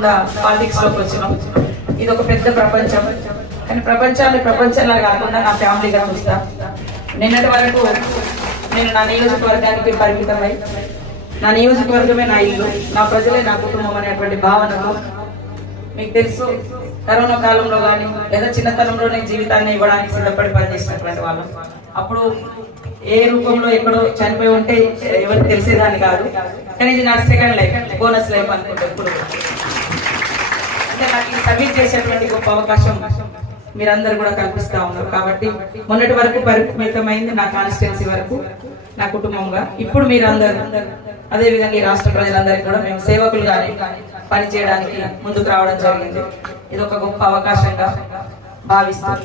కాకుండా పాలిటిక్స్ లోకి వచ్చినాం. ఇది ఒక పెద్ద ప్రపంచం, కానీ ప్రపంచంలా కాకుండా నా ఫ్యామిలీగా చూస్తా. నిన్నటి వరకు నేను నా నియోజకవర్గానికి పరిమితమై, నా నియోజకవర్గమే నా ఇల్లు, నా ప్రజలే నా కుటుంబం అనేటువంటి భావనకు, మీకు తెలుసు కరోనా కాలంలో కానీ లేదా చిన్నతనంలోనే జీవితాన్ని ఇవ్వడానికి సిద్ధపడి పనిచేసినటువంటి వాళ్ళం. అప్పుడు ఏ రూపంలో ఎక్కడో చనిపోయి ఉంటే ఎవరికి తెలిసేదాన్ని కాదు, కానీ ఇది నా సెకండ్ లైఫ్, బోనస్ లైఫ్ అనుకుంటే. ఇప్పుడు అంటే నాకు ఈ సర్వీస్ చేసేటువంటి గొప్ప అవకాశం మీరందరూ కూడా కల్పిస్తా ఉన్నారు. కాబట్టి మొన్నటి వరకు పరిమితమైంది నా కాన్స్టిట్యున్సీ వరకు, నా కుటుంబంగా. ఇప్పుడు మీరందరూ అదేవిధంగా ఈ రాష్ట్ర ప్రజలందరికీ కూడా మేము సేవకులుగానే పనిచేయడానికి ముందుకు రావడం జరిగింది. ఇది ఒక గొప్ప అవకాశంగా భావిస్తాం.